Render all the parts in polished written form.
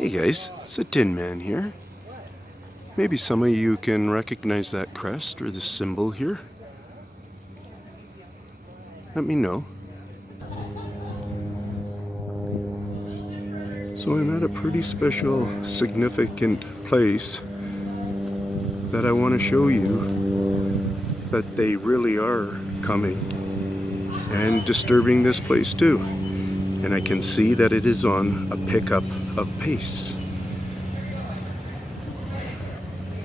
Hey guys, it's the Tin Man here. Maybe some of you can recognize that crest or the symbol here. Let me know. So I'm at a pretty special, significant place that I want to show you that they really are coming and disturbing this place too. And I can see that it is on a pickup of pace.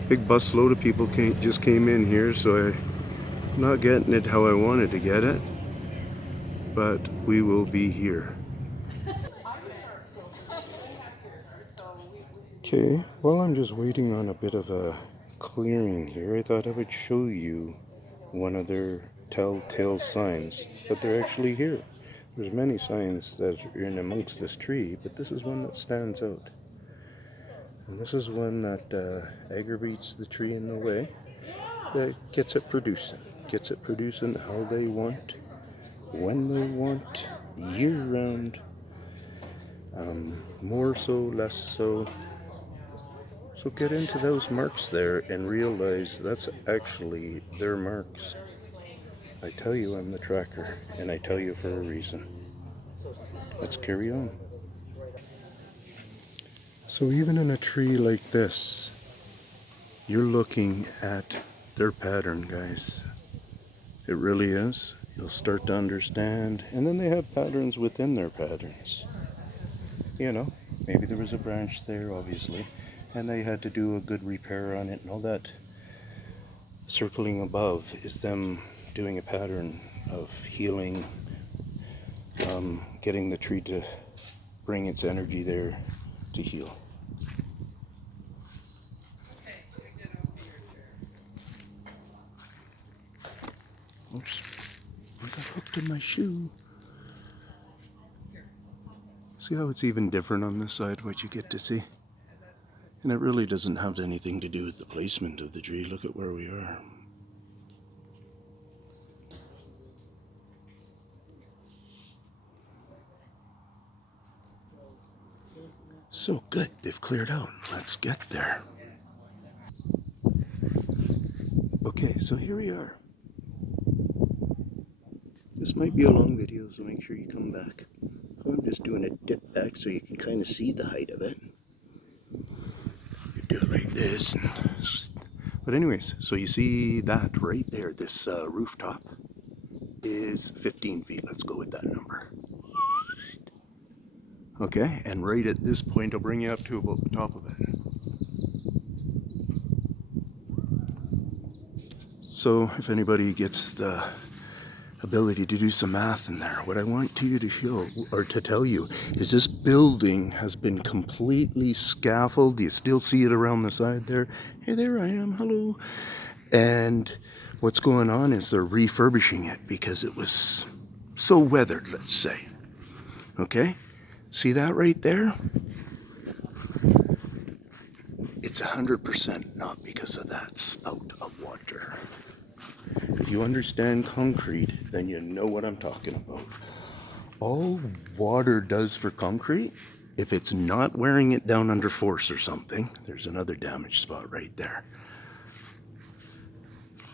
Big busload of people just came in here, so I'm not getting it how I wanted to get it, but we will be here. Okay, well, I'm just waiting on a bit of a clearing here. I thought I would show you one of their telltale signs that they're actually here. There's many signs that are in amongst this tree, but this is one that stands out. And this is one that aggravates the tree in the way that gets it producing how they want, when they want, year round, more so, less so. So get into those marks there and realize that's actually their marks. I tell you I'm the tracker, and I tell you for a reason. Let's carry on. So even in a tree like this, you're looking at their pattern, guys. It really is. You'll start to understand, and then they have patterns within their patterns. You know, maybe there was a branch there, obviously, and they had to do a good repair on it and all that. Circling above is them doing a pattern of healing, getting the tree to bring its energy there to heal. Oops, I got hooked in my shoe. See how it's even different on this side, what you get to see? And it really doesn't have anything to do with the placement of the tree. Look at where we are. So good, they've cleared out. Let's get there. Okay, so here we are. This might be a long video, so make sure you come back. I'm just doing a dip back so you can kind of see the height of it. You do it like this. But anyways, so you see that right there, this rooftop is 15 feet. Let's go with that number. Okay, and right at this point, I'll bring you up to about the top of it. So if anybody gets the ability to do some math in there, what I want you to show, or to tell you, is this building has been completely scaffolded. You still see it around the side there. Hey, there I am, hello. And what's going on is they're refurbishing it because it was so weathered, let's say. Okay, see that right there? It's 100% not because of that spout of water. If you understand concrete, then you know what I'm talking about. All water does for concrete, if it's not wearing it down under force or something, there's another damaged spot right there.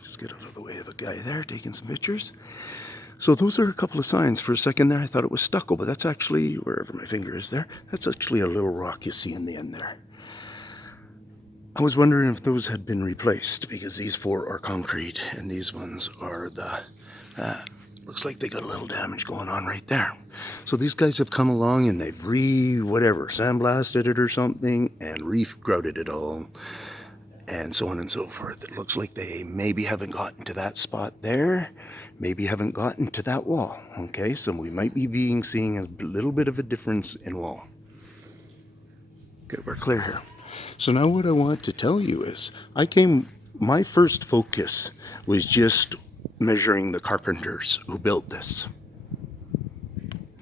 Just get out of the way of a guy there taking some pictures. So those are a couple of signs. For a second there, I thought it was stucco, but that's actually, wherever my finger is there, that's actually a little rock you see in the end there. I was wondering if those had been replaced, because these four are concrete and these ones are the, looks like they got a little damage going on right there. So these guys have come along and they've sandblasted it or something and re-grouted it all and so on and so forth. It looks like they maybe haven't gotten to that spot there, maybe haven't gotten to that wall. Okay, so we might be seeing a little bit of a difference in wall. Okay, we're clear here. So now what I want to tell you is, my first focus was just measuring the carpenters who built this.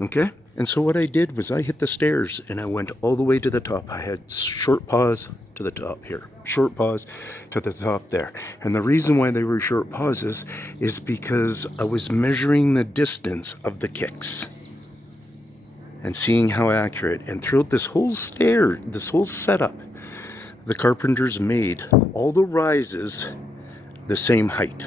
Okay? And so what I did was I hit the stairs and I went all the way to the top. I had short pause to the top here, short pause to the top there. And the reason why they were short pauses is because I was measuring the distance of the kicks. and seeing how accurate. And throughout this whole this whole setup, the carpenters made all the rises the same height.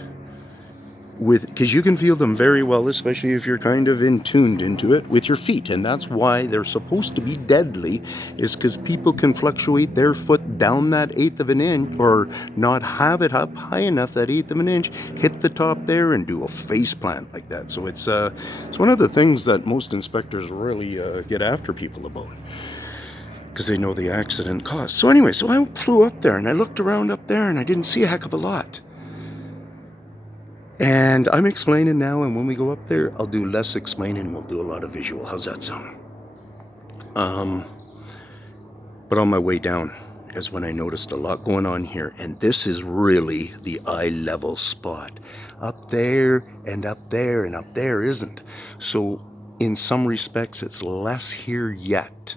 Because you can feel them very well, especially if you're kind of tuned into it with your feet. And that's why they're supposed to be deadly, is because people can fluctuate their foot down that 1/8 of an inch, or not have it up high enough, that 1/8 of an inch, hit the top there and do a face plant like that. So it's one of the things that most inspectors really get after people about, because they know the accident cost. So anyway, so I flew up there and I looked around up there and I didn't see a heck of a lot. And I'm explaining now, and when we go up there, I'll do less explaining and we'll do a lot of visual. How's that sound? But on my way down is when I noticed a lot going on here. And this is really the eye level spot. Up there and up there and up there isn't. So in some respects, it's less here yet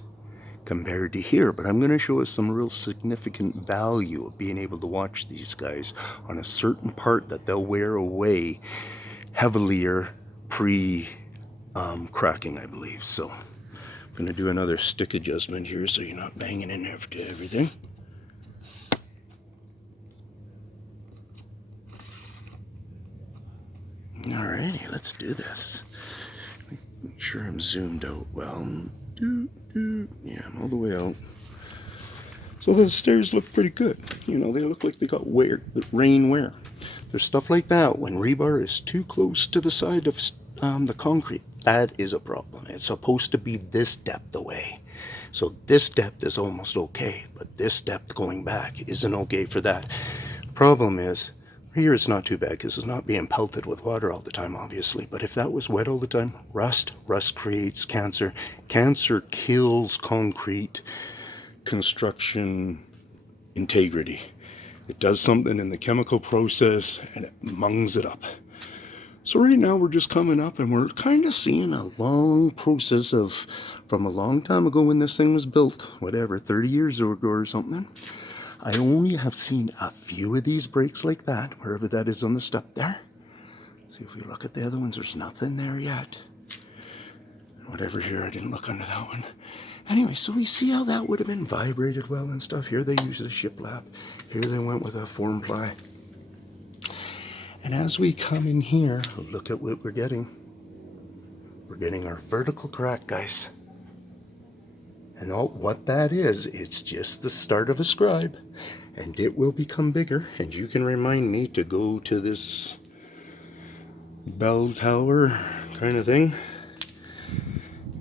compared to here, but I'm going to show us some real significant value of being able to watch these guys on a certain part that they'll wear away heavilier pre-cracking, I believe. So I'm going to do another stick adjustment here so you're not banging in after everything. Alrighty, let's do this. Make sure I'm zoomed out well. Yeah, I'm all the way out. So the stairs look pretty good. You know, they look like they got rain wear. There's stuff like that when rebar is too close to the side of the concrete. That is a problem. It's supposed to be this depth away. So this depth is almost okay, but this depth going back isn't okay for that. Problem is, here it's not too bad because it's not being pelted with water all the time, obviously. But if that was wet all the time, rust creates cancer. Cancer kills concrete construction integrity. It does something in the chemical process and it mungs it up. So right now we're just coming up and we're kind of seeing a long process of, from a long time ago when this thing was built, whatever, 30 years ago or something. I only have seen a few of these breaks like that, wherever that is on the step there. See, if we look at the other ones, there's nothing there yet. Whatever here, I didn't look under that one. Anyway, so we see how that would have been vibrated well and stuff. Here they used a shiplap. Here they went with a form ply. And as we come in here, look at what we're getting. We're getting our vertical crack, guys. And what that is, it's just the start of a scribe, and it will become bigger. And you can remind me to go to this bell tower kind of thing.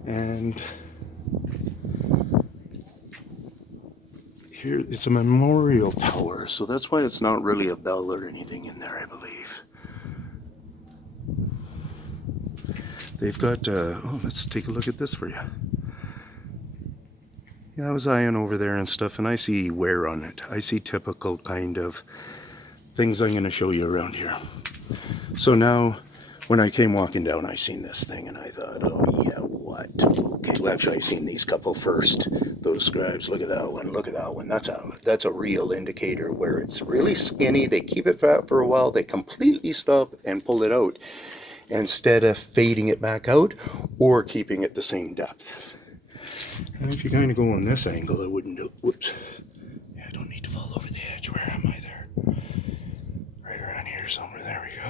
And here it's a memorial tower, so that's why it's not really a bell or anything in there, I believe. They've got, oh, let's take a look at this for you. Yeah, I was eyeing over there and stuff, and I see wear on it. I see typical kind of things I'm going to show you around here. So now, when I came walking down, I seen this thing, and I thought, oh yeah, what? Okay, well, actually, I seen these couple first. Those scribes. Look at that one. Look at that one. That's a real indicator where it's really skinny. They keep it fat for a while. They completely stop and pull it out instead of fading it back out or keeping it the same depth. And if you kind of go on this angle, it wouldn't do. Whoops. Yeah, I don't need to fall over the edge. Where am I there? Right around here somewhere. There we go.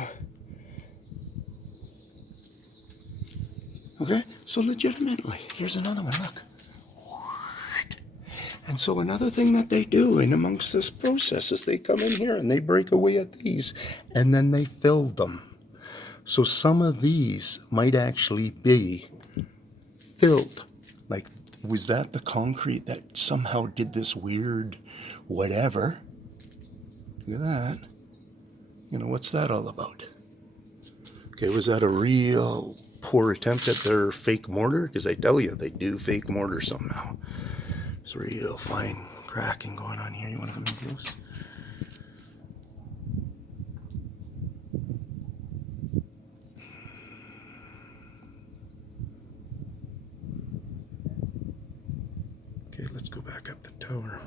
Okay, so legitimately, here's another one. Look. And so another thing that they do in amongst this process is they come in here and they break away at these and then they fill them. So some of these might actually be filled. Like, was that the concrete that somehow did this weird whatever? Look at that. You know, what's that all about? Okay, was that a real poor attempt at their fake mortar? Because I tell you, they do fake mortar somehow. There's real fine cracking going on here. You want to come in close? Okay, let's go back up the tower.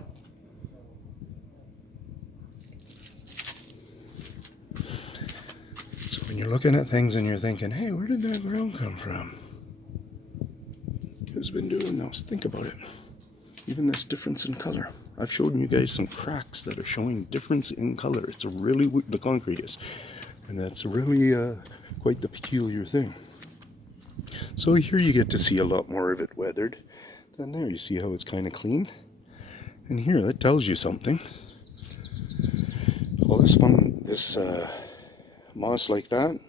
So when you're looking at things and you're thinking, hey, where did that ground come from? has been doing those. Think about it. Even this difference in color. I've shown you guys some cracks that are showing difference in color. It's a really, the concrete is. And that's really quite the peculiar thing. So here you get to see a lot more of it weathered than there. You see how it's kind of clean? And here, that tells you something. All this moss like that,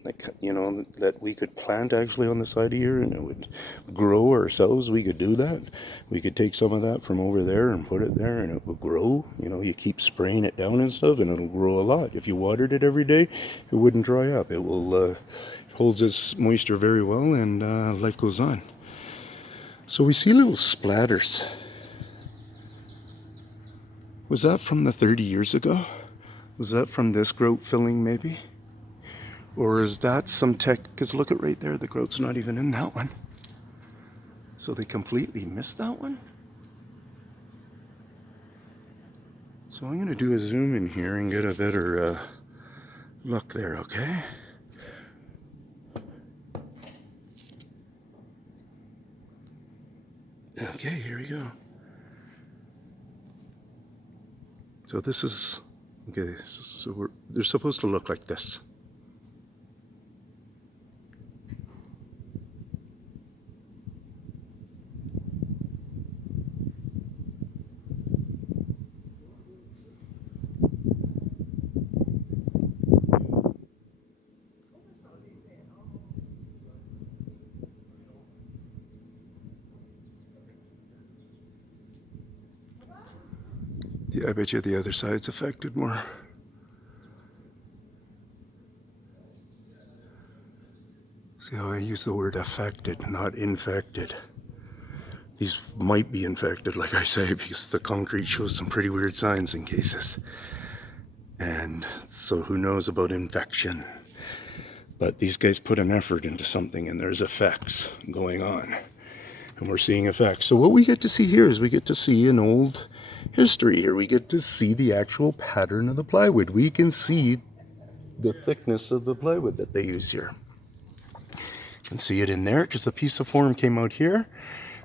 you know, that we could plant actually on the side of here and it would grow ourselves. We could do that. We could take some of that from over there and put it there and it would grow. You know, you keep spraying it down and stuff and it'll grow a lot. If you watered it every day, it wouldn't dry up. It will holds its moisture very well and life goes on. So we see little splatters. Was that from the 30 years ago? Was that from this grout filling maybe? Or is that some tech? Because look at right there, the grout's not even in that one. So they completely missed that one? So I'm going to do a zoom in here and get a better look there, okay? Okay, here we go. So this is, okay, so they're supposed to look like this. Yeah, I bet you the other side's affected more. See how I use the word affected, not infected. These might be infected, like I say, because the concrete shows some pretty weird signs in cases. And so who knows about infection? But these guys put an effort into something and there's effects going on. And we're seeing effects. So what we get to see here is we get to see an old history here. We get to see the actual pattern of the plywood. We can see the thickness of the plywood that they use here. You can see it in there because the piece of form came out here.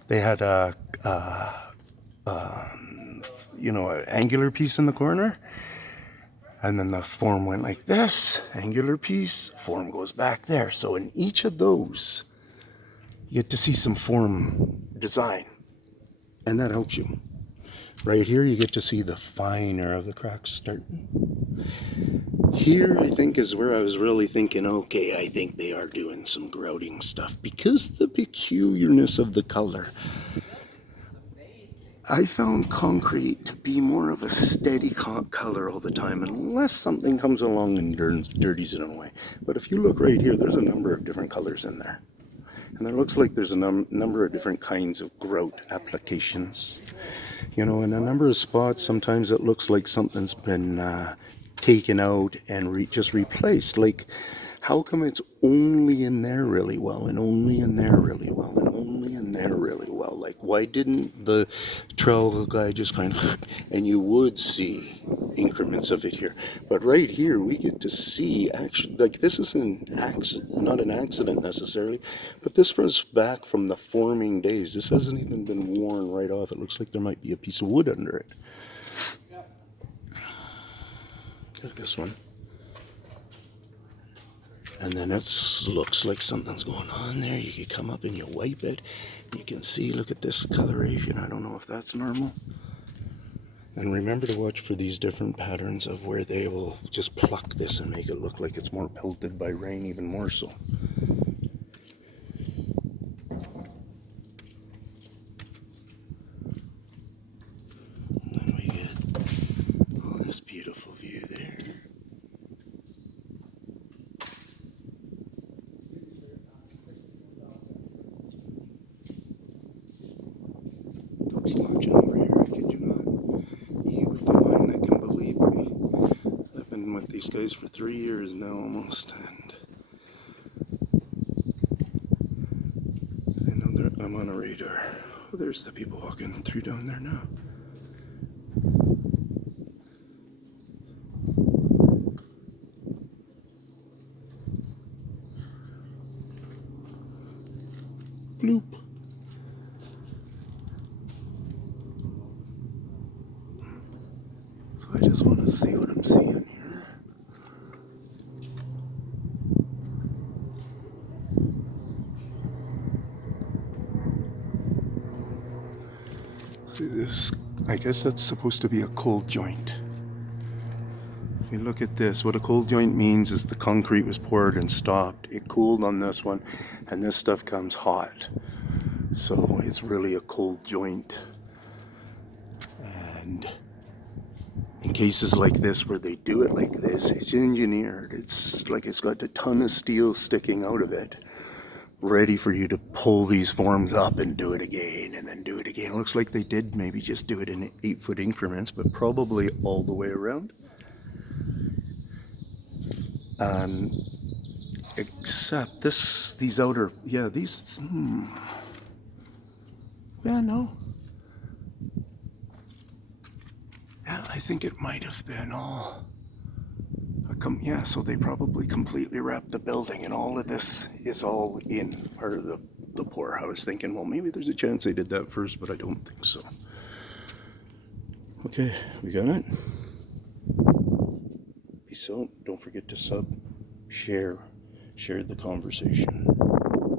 They had a you know, an angular piece in the corner, and then the form went like this, angular piece, form goes back there. So in each of those, you get to see some form design, and that helps you. Right here, you get to see the finer of the cracks starting. Here, I think, is where I was really thinking, okay, I think they are doing some grouting stuff because the peculiarness of the color. I found concrete to be more of a steady color all the time, unless something comes along and dirties it away. But if you look right here, there's a number of different colors in there. And it looks like there's a number of different kinds of grout applications. You know, in a number of spots, sometimes it looks like something's been taken out and just replaced. Like, how come it's only in there really well, and only in there really well, and only in there really well? Like, why didn't the trowel guy just kind of, and you would see increments of it here. But right here, we get to see, actually, like, this is not an accident necessarily, but this was back from the forming days. This hasn't even been worn right off. It looks like there might be a piece of wood under it. Look at this one. And then it looks like something's going on there. You can come up and you wipe it. You can see, look at this coloration. I don't know if that's normal. And remember to watch for these different patterns of where they will just pluck this and make it look like it's more pelted by rain, even more so. And then we get all this beautiful view there. Dog's launching over here, I kid you not. You with the mind that can believe me. I've been with these guys for 3 years now almost, and I know I'm on a radar. Oh, there's the people walking through down there now. Bloop. So I just want to see what I'm seeing here. See this, I guess that's supposed to be a cold joint. If you look at this, what a cold joint means is the concrete was poured and stopped. It cooled on this one, and this stuff comes hot. So it's really a cold joint. And in cases like this where they do it like this, it's engineered. It's like it's got a ton of steel sticking out of it, ready for you to pull these forms up and do it again and then do it again. It looks like they did maybe just do it in 8-foot increments, but probably all the way around. Except these outer, yeah, these, yeah, no. Yeah, I think it might have been all, yeah, so they probably completely wrapped the building, and all of this is all in part of the pour. I was thinking, well, maybe there's a chance they did that first, but I don't think so. Okay, we got it. Peace out. Don't forget to share the conversation.